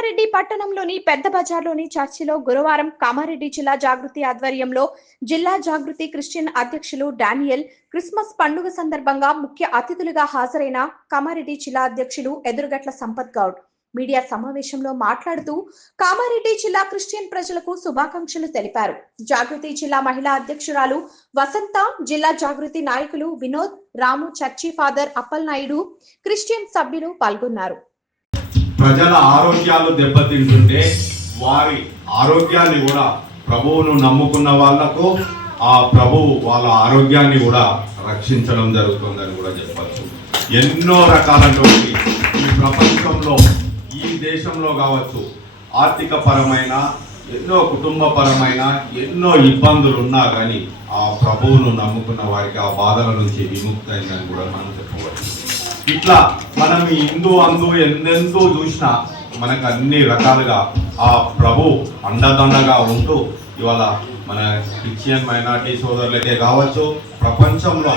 కామారెడ్డి పట్టణంలోని పెద్ద బజార్లోని చర్చిలో గురువారం కామారెడ్డి జిల్లా జాగృతి ఆధ్వర్యంలో జిల్లా జాగృతి క్రిస్టియన్ అధ్యక్షులు డానియల్ క్రిస్మస్ పండుగ సందర్భంగా ముఖ్య అతిథులుగా హాజరైన కామారెడ్డి జిల్లా అధ్యక్షులు ఎదురుగట్ల సంపత్ గౌడ్ మీడియా సమావేశంలో మాట్లాడుతూ కామారెడ్డి జిల్లా క్రిస్టియన్ ప్రజలకు శుభాకాంక్షలు తెలిపారు. జాగృతి జిల్లా మహిళా అధ్యక్షురాలు వసంత, జిల్లా జాగృతి నాయకులు వినోద్, రాము, చర్చి ఫాదర్ అప్పలనాయుడు, క్రిస్టియన్ సభ్యులు పాల్గొన్నారు. ప్రజల ఆరోగ్యాలు దెబ్బతింటుంటే వారి ఆరోగ్యాన్ని కూడా ప్రభువును నమ్ముకున్న వాళ్లకు ఆ ప్రభువు వాళ్ళ ఆరోగ్యాన్ని కూడా రక్షించడం జరుగుతుందని కూడా చెప్పచ్చు. ఎన్నో రకాలైనటువంటి ఈ ప్రపంచంలో ఈ దేశంలో కావచ్చు ఆర్థిక పరమైన ఎన్నో కుటుంబపరమైన ఎన్నో ఇబ్బందులు ఉన్నా కానీ ఆ ప్రభువును నమ్ముకున్న వారికి ఆ బాధల నుంచి విముక్తి అయిందని కూడా మనం చెప్పవచ్చు. ఇట్లా మనం ఇందు అందు ఎందెంతో చూసినా మనకు అన్ని రకాలుగా ఆ ప్రభు అండదండగా ఉంటూ ఇవాళ మన క్రిస్టియన్ మైనారిటీ సోదరులకే కావచ్చు ప్రపంచంలో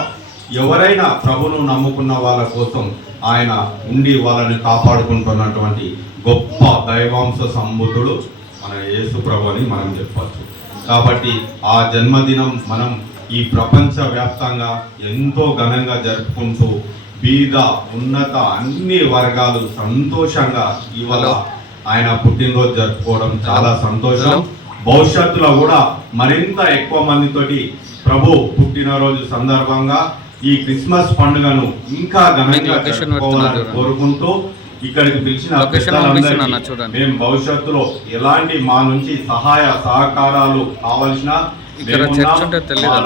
ఎవరైనా ప్రభును నమ్ముకున్న వాళ్ళ కోసం ఆయన ఉండి వాళ్ళని కాపాడుకుంటున్నటువంటి గొప్ప దైవాంశ సంబుద్ధుడు మన యేసు ప్రభు అని మనం చెప్పచ్చు. కాబట్టి ఆ జన్మదినం మనం ఈ ప్రపంచ వ్యాప్తంగా ఎంతో ఘనంగా జరుపుకుంటూ బీద ఉన్నత అన్ని వర్గాలు సంతోషంగా ఇవాళ ఆయన పుట్టినరోజు జరుపుకోవడం చాలా సంతోషం. భవిష్యత్తులో కూడా మరింత ఎక్కువ మందితోటి ప్రభు పుట్టినరోజు సందర్భంగా ఈ క్రిస్మస్ పండుగను ఇంకా ఘనంగా జరుపుకోవాలని కోరుకుంటూ ఇక్కడికి పిలిచిన పెద్దలందరికీ మేము భవిష్యత్తులో ఎలాంటి మా నుంచి సహాయ సహకారాలు కావలసిన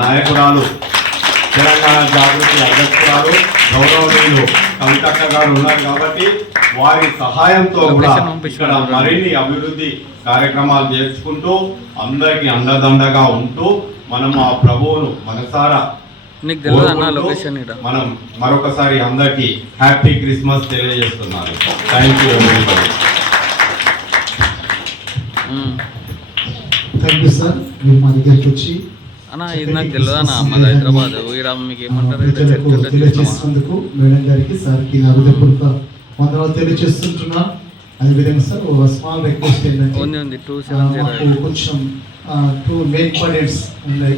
నాయకురాలు తెలంగాణ జాగృతి అధ్యక్షురాలు గౌరవనీయులు కవితక్క గారు ఉన్నారు కాబట్టి వారి సహాయంతో కూడా ఇక్కడ మరిన్ని అభివృద్ధి కార్యక్రమాలు చేసుకుంటూ అందరికి అండదండగా ఉంటూ మనం ఆ ప్రభువును మనసారా మనం మరొకసారి అందరికి హ్యాపీ క్రిస్మస్ తెలియజేస్తున్నాను. Thank you everybody. Thank you sir. మీరు మా దగ్గరికి వచ్చి ఇది నాకు తెలియదన్నా మాది హైదరాబాద్ మీకు ఏమంటారు తెలియజేసినందుకు మేడం గారికి సార్కి నా హృదయపూర్వక వందనాలు తెలియజేస్తుంటున్నా. అదేవిధంగా సార్ స్మాల్ రిక్వెస్ట్ ఏంటంటే కొంచెం 2 మెయిన్ పాయింట్స్ ఉన్నాయి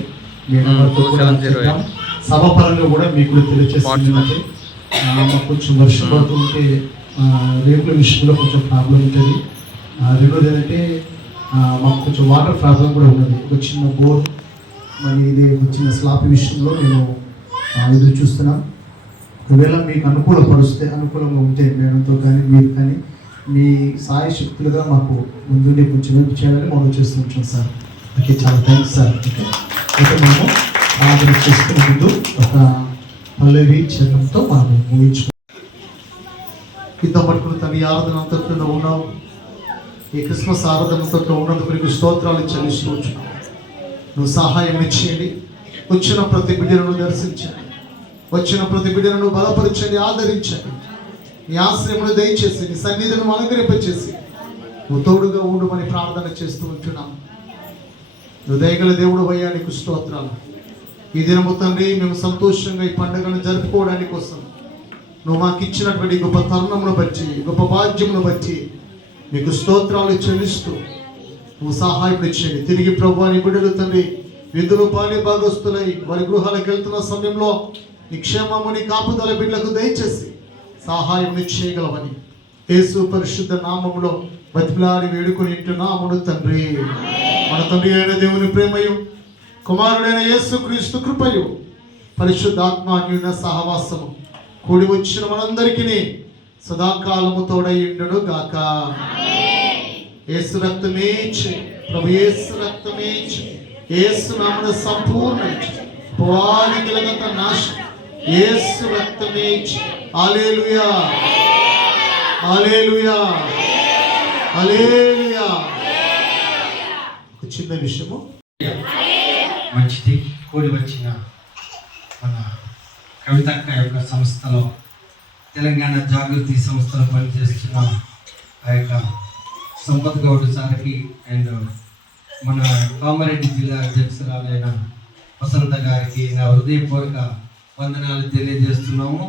సభాపరంగా కూడా మీకు కూడా తెలియజేస్తుందంటే మాకు కొంచెం వర్షం పడుతుంటే రేపుల విషయంలో కొంచెం ప్రాబ్లం ఉంటుంది. రెండోది ఏంటంటే మాకు కొంచెం వాటర్ ప్రాబ్లం కూడా ఉన్నది. ఒక చిన్న బోర్ మరి ఇది చిన్న స్లాబ్ విషయంలో నేను ఎదురు చూస్తున్నాం. ఒకవేళ మీకు అనుకూలంగా ఉంటే మేడంతో కానీ మీరు కానీ మీ సాయ శక్తులుగా మాకు ముందుండి కొంచెం హెల్ప్ చేయాలని మనం చేస్తుంటాం సార్. ఓకే, చాలా థ్యాంక్స్ సార్. ఓకే, మనము ఆదరణ చేసుకునే ముందు ఒక పల్లవి చరణంతో మనము ముగించుకుంటాం. ఇంత పట్టుకుని తన ఆరాధన అంతట్లో ఉన్నావు, ఈ క్రిస్మస్ ఆరాధన అంతట్లో ఉన్నందుకు నీకు స్తోత్రాలు చెల్లిస్తూ నువ్వు సహాయం ఇచ్చేయండి. వచ్చిన ప్రతి బిడ్డలను దర్శించండి, వచ్చిన ప్రతి బిడ్డలను బలపరచండి, ఆదరించండి. నీ ఆశ్రయమును దయచేసి నీ సన్నిధిని అనుగ్రహింపచేసి నువ్వు తోడుగా ఉండమని ప్రార్థన చేస్తూ ఉంటున్నాం. నువ్వు దయగల దేవుడు అయ్యా, నీకు స్తోత్రాలు. ఈ దినము తండ్రి మేము సంతోషంగా ఈ పండుగను జరుపుకోవడానికి కోసం నువ్వు మాకు ఇచ్చినటువంటి గొప్ప తరుణమును బట్టి, గొప్ప భాగ్యమును బట్టి నీకు స్తోత్రాలు చెల్లిస్తూ నువ్వు సహాయం ఇచ్చేయండి. తిరిగి ప్రభు అని బిడ్డలు తండ్రి విధులు పాలి భాగస్తులై వారి గృహాలకు వెళ్తున్న సమయంలో నిక్షేమముని కాపుదల బిడ్డలకు దయచేసి సహాయం చేయగలవని యేసు పరిశుద్ధ నామములో బతిలాడి వేడుకొని ఇంటున్నామును తండ్రి. మన తండ్రి అయిన దేవుని ప్రేమయు కుమారుడైన యేసు క్రీస్తు కృపయు పరిశుద్ధాత్మ సహవాసము కూడి వచ్చిన మనందరికీ సదాకాలము తోడయుండును గాక. యేసు రక్తమే ప్రభు యేసు రక్తమే యేసు నామమున సంపూర్ణ పోవాలిగలగత నాశనం యేసు రక్తమే. హల్లెలూయా, హల్లెలూయా, హల్లెలూయా. ఒక చిన్న విషయము మంచిది. కూడి వచ్చిన మన కవితక్క యొక్క సంస్థలో తెలంగాణ జాగృతి సంస్థలో పనిచేస్తున్న ఆ యొక్క సంపత్ గౌడ్ సార్కి అండ్ మన కామారెడ్డి జిల్లా అధ్యక్షురాలైన వసంత గారికి నా హృదయపూర్వక వందనాలు తెలియజేస్తున్నాము.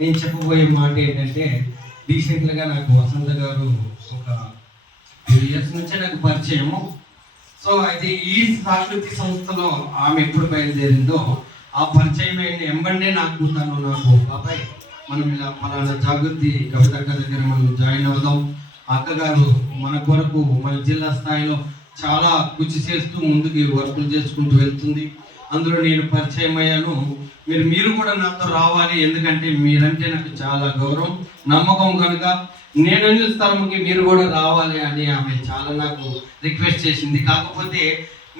నేను చెప్పబోయే మాట ఏంటంటే రీసెంట్గా నాకు వసంత గారు ఒక 2 years నుంచే నాకు పరిచయము. సో అయితే ఈ జాగృతి సంస్థలో ఆమె ఎప్పుడు బయలుదేరిందో ఆ పరిచయం ఎంబడే నాకు బాబాయ్ మనం ఇలా ఫలానా జాగృతి కవితక్క దగ్గర మనం జాయిన్ అవుదాం, అక్కగారు మన కొరకు మన జిల్లా స్థాయిలో చాలా కృషి చేస్తూ ముందుకు వర్కులు చేసుకుంటూ వెళ్తుంది, అందులో నేను పరిచయం అయ్యాను, మీరు కూడా నాతో రావాలి, ఎందుకంటే మీరంటే నాకు చాలా గౌరవం నమ్మకం కనుక నేను స్థలంకి మీరు కూడా రావాలి అని ఆమె చాలా నాకు రిక్వెస్ట్ చేసింది. కాకపోతే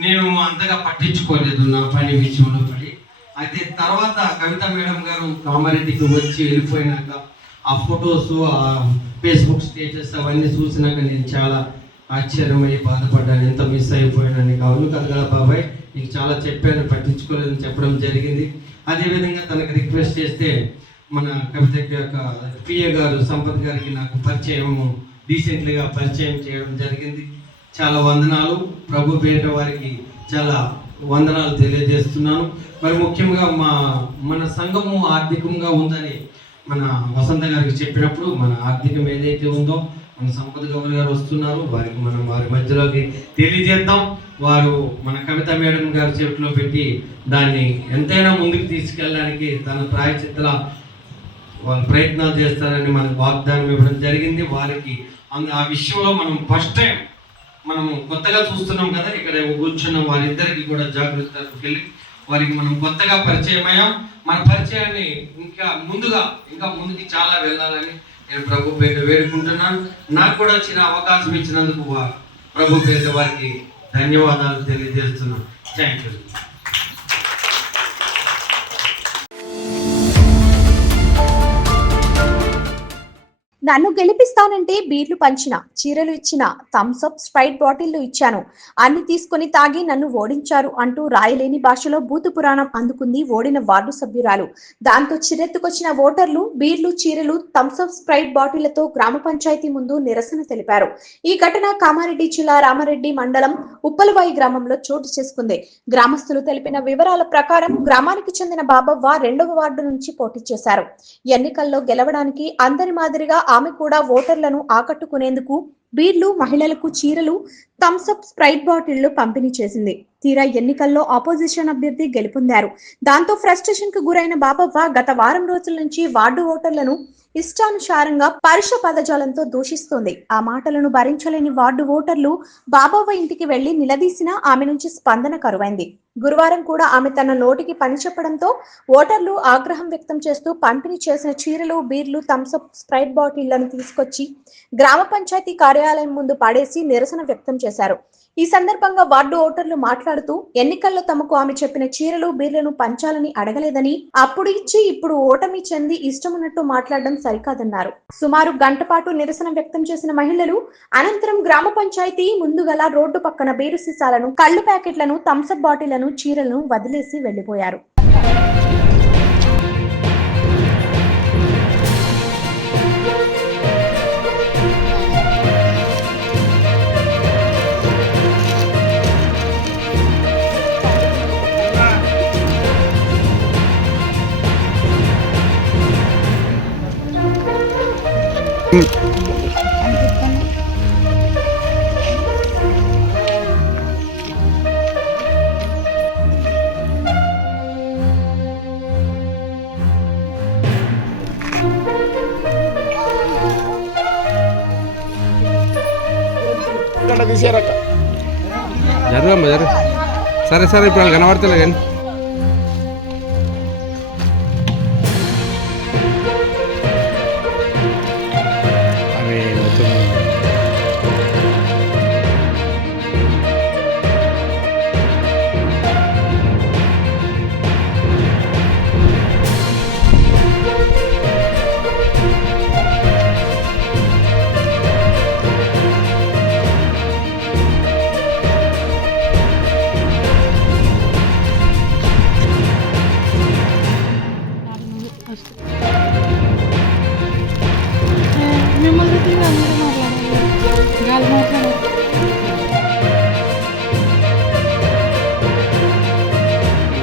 నేను అంతగా పట్టించుకోలేదు నా పని విషయంలో పడి. అయితే తర్వాత కవిత మేడం గారు కామారెడ్డికి వచ్చి వెళ్ళిపోయినాక ఆ ఫొటోస్, ఆ ఫేస్బుక్ స్టేటస్ అవన్నీ చూసినాక నేను చాలా ఆశ్చర్యమయ్యి బాధపడ్డాను, ఎంత మిస్ అయిపోయానని. అవును కదా బాబాయ్, నీకు చాలా చెప్పాను, పట్టించుకోలేదని చెప్పడం జరిగింది. అదేవిధంగా తనకు రిక్వెస్ట్ చేస్తే మన కవిత యొక్క పిఏ గారు సంపత్ గారికి నాకు పరిచయం రీసెంట్లీగా పరిచయం చేయడం జరిగింది. చాలా వందనాలు, ప్రభు పేరిట వారికి చాలా వందనాలు తెలియజేస్తున్నాను. మరి ముఖ్యంగా మన సంఘము ఆర్థికంగా ఉందని మన వసంత గారికి చెప్పినప్పుడు మన ఆర్థికం ఏదైతే ఉందో మన సంపత్ గౌరవ్ గారు వస్తున్నారు, వారికి మనం వారి మధ్యలోకి తెలియజేద్దాం. వారు మన కవిత మేడం గారి చేతిలో పెట్టి దాన్ని ఎంతైనా ముందుకు తీసుకెళ్ళడానికి తన ప్రాయచిత్తల వాళ్ళు ప్రయత్నాలు చేస్తారని మనకు వాగ్దానం ఇవ్వడం జరిగింది. వారికి ఆ విషయంలో మనం ఫస్ట్ టైం మనము కొత్తగా చూస్తున్నాం కదా, ఇక్కడ కూర్చున్న వారిద్దరికి కూడా జాగ్రత్తకు వెళ్ళి వారికి మనం కొత్తగా పరిచయం అయ్యాం. మన పరిచయాన్ని ఇంకా ముందుకి చాలా వెళ్ళాలని నేను ప్రభు పేట వేడుకుంటున్నాను. నాకు కూడా చిన్న అవకాశం ఇచ్చినందుకు ప్రభు పేట వారికి ధన్యవాదాలు తెలియజేస్తున్నాను. Thank you. నన్ను గెలిపిస్తానంటే బీర్లు పంచిన, చీరలు ఇచ్చిన, థమ్స్ అప్, స్ప్రైట్ బాటిళ్లు ఇచ్చాను, అన్ని తీసుకుని తాగి నన్ను ఓడించారు అంటూ రాయలేని భాషలో భూత పురాణం అందుకుంది ఓడిన వార్డు సభ్యురాలు. దాంతో చిరెత్తుకొచ్చిన ఓటర్లు బీర్లు, చీరలు, థమ్స్ అప్, స్ప్రైట్ బాటిళ్లతో గ్రామ పంచాయతీ ముందు నిరసన తెలిపారు. ఈ ఘటన కామారెడ్డి జిల్లా రామారెడ్డి మండలం ఉప్పలవాయి గ్రామంలో చోటు చేసుకుంది. గ్రామస్తులు తెలిపిన వివరాల ప్రకారం గ్రామానికి చెందిన బాబవ్వ 2వ వార్డు నుంచి పోటీ చేశారు. ఎన్నికల్లో గెలవడానికి అందరి మాదిరిగా ఆమె కూడా ఓటర్లను ఆకట్టుకునేందుకు బీర్లు, మహిళలకు చీరలు, థమ్స్ అప్, స్ప్రైట్ బాటిళ్లు పంపిణీ చేసింది. తీరా ఎన్నికల్లో ఆపోజిషన్ అభ్యర్థి గెలుపొందారు. దాంతో ఫ్రస్ట్రేషన్ కు గురైన బాబవ్వ గత వారం రోజుల నుంచి వార్డు ఓటర్లను ఇష్టానుసారంగా పరుష పదజాలంతో దూషిస్తోంది. ఆ మాటలను భరించలేని వార్డు ఓటర్లు బాబవ్వ ఇంటికి వెళ్లి నిలదీసినా ఆమె నుంచి స్పందన కరువైంది. గురువారం కూడా ఆమె తన నోటికి పని చెప్పడంతో ఓటర్లు ఆగ్రహం వ్యక్తం చేస్తూ పంపిణీ చేసిన చీరలు, బీర్లు, థమ్స్ అప్, స్ప్రైట్ బాటిళ్లను తీసుకొచ్చి గ్రామ పంచాయతీ కార్యాలయం ముందు పడేసి నిరసన వ్యక్తం చేశారు. ఈ సందర్భంగా వార్డు ఓటర్లు మాట్లాడుతూ ఎన్నికల్లో తమకు ఆమె చెప్పిన చీరలు, బీర్లను పంచాలని అడగలేదని, అప్పుడు ఇచ్చి ఇప్పుడు ఓటమి చెంది ఇష్టమున్నట్టు మాట్లాడడం సరికాదన్నారు. సుమారు గంట పాటు నిరసన వ్యక్తం చేసిన మహిళలు అనంతరం గ్రామ పంచాయతీ ముందుగల రోడ్డు పక్కన బీరు సీసాలను, కళ్ళు ప్యాకెట్లను, థమ్స్ అప్ బాటిళ్లను, చీరలను వదిలేసి వెళ్లిపోయారు. జరగమ్మ జరు. సరే సరే, ఇప్పుడు వాళ్ళు కనబడతలే కానీ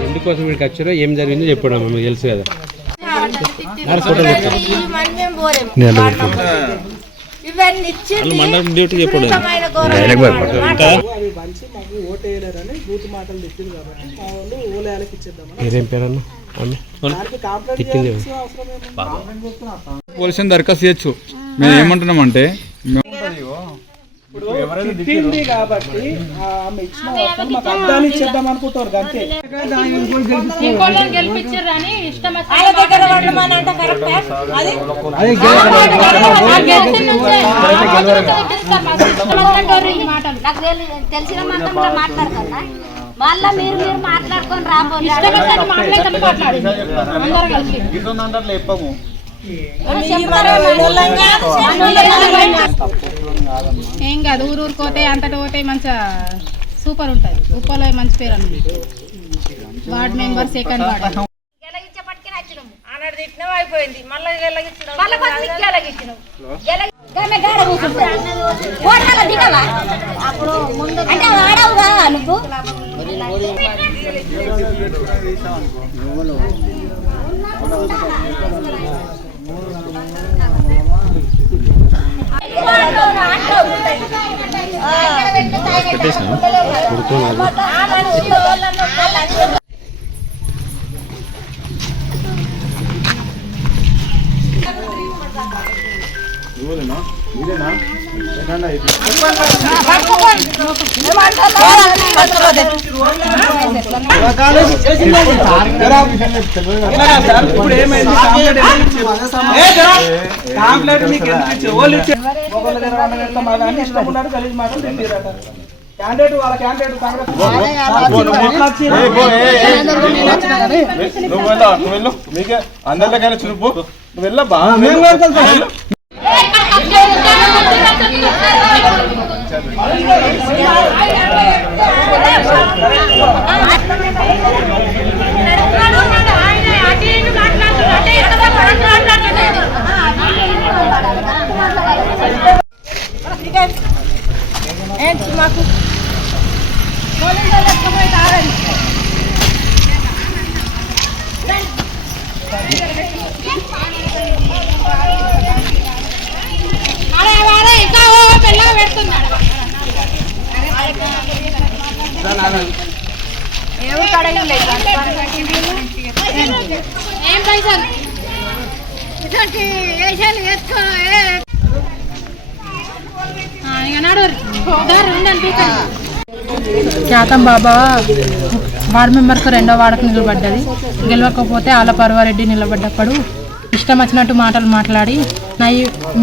ఎందుకోసం వీడికి వచ్చారో ఏం జరిగిందో చెప్పడం మీకు తెలుసు కదా. ఇవన్నీ ఇచ్చింది మండలం డ్యూటీ చెప్పడం విపరీతమైన ఘోరమైన మాటలు. అవి పంచి మాకు ఓటు వేయలేరని బూత్ మాటలు తెచ్చింది కాబట్టి మా వాళ్ళు ఓలేయాలకి ఇచ్చేద్దామని మీరేం పేరన్నా దానికి కంప్లైంట్ చేయాల్సిన అవసరం ఏముంది? పోలీసుని దరఖాస్తు చేయొచ్చు. మేము ఏమంటున్నామంటే ఇప్పుడు తిట్టింది కాబట్టి ఆమె ఇచ్చిన వస్తువులు మాకు అద్దాలు ఇచ్చేద్దాం అనుకుంటారు అంతే. వాళ్ళ దగ్గర వండమని అంటే కరెక్టే అది? నాకు తెలిసిన మంత్రంలో మాట్లాడతారా వాళ్ళ మీరు మాట్లాడుకొని రాబోదు ఏం కాదు ఊరు పోతే అంతటి పోతే మంచిగా సూపర్ ఉంటుంది. ఉప్పలో మంచి పేరు అన్నది. వార్డ్ మెంబర్ సెకండ్ వార్డ్ అయిపోయింది మళ్ళీ అప్పుడు ముందు అంటే వాడవుగా నువ్వు ఇప్పుడు ఏమైంది? కాంప్లైంట్ మీకు ఎందుకు ఇచ్చారు? వాళ్ళు ఇచ్చారు. ఒకళ్ళ దగ్గర వంద గంటల మాట అని ఇష్టం ఉన్నారు గలీజ్ మాటలు తెప్పిరట. క్యాండిడేట్ వాళ్ళ క్యాండిడేట్ మీకే అందరికైనా చురుపు నువ్వు వెళ్ళబ్బా. మాకు ఏం పైసలు ఇటువంటి వేషాలు ఖ్యాతం బాబా వార్డు మెంబర్కు 2వ వార్డుకు నిలబడ్డది. గెలవకపోతే ఆల పర్వారెడ్డి నిలబడ్డప్పుడు ఇష్టం వచ్చినట్టు మాటలు మాట్లాడి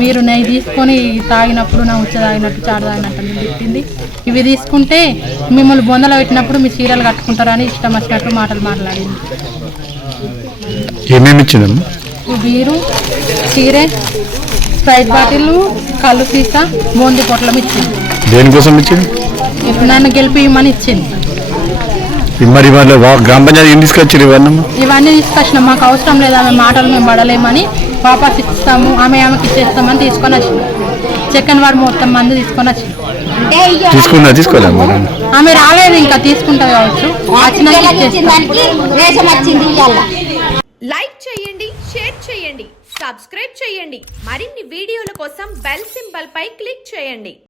మీరు నెయ్యి తీసుకొని తాగినప్పుడు నా ఉచ్చ తాగినట్టు చాటు తాగినట్టు అని తిట్టింది. ఇవి తీసుకుంటే మిమ్మల్ని బొందలో పెట్టినప్పుడు మీ చీరలు కట్టుకుంటారని ఇష్టం వచ్చినట్టు మాటలు మాట్లాడింది. ఏమేమి ఇచ్చిందమ్మా? బీరు, చీరే, స్ప్రైట్ బాటిల్, కళ్ళు సీసా, బూందీ పొట్లం ఇచ్చింది. దేనికోసం ఇచ్చింది? ఇప్పుడు నన్ను గెలిపిమని ఇచ్చింది. మరి వాళ్ళు గ్రామ పంచాయతీ ఏం తీసుకొచ్చారు? ఇవన్నీ తీసుకొచ్చినాం. మాకు అవసరం లేదు ఆమె మాటలు మేము పడలేమని వాపస్ ఇస్తాము ఆమెకి ఇచ్చేస్తామని తీసుకొని వచ్చినాం. సెకండ్ వార్డు మొత్తం మంది తీసుకొని వచ్చినాం. తీసుకోలేము. ఆమె రాలేదు ఇంకా తీసుకుంటా కావచ్చు. లైక్ చేయండి, షేర్ చేయండి, సబ్స్క్రైబ్ చేయండి. మరిన్ని వీడియోల కోసం బెల్ సింబల్ పై క్లిక్ చేయండి.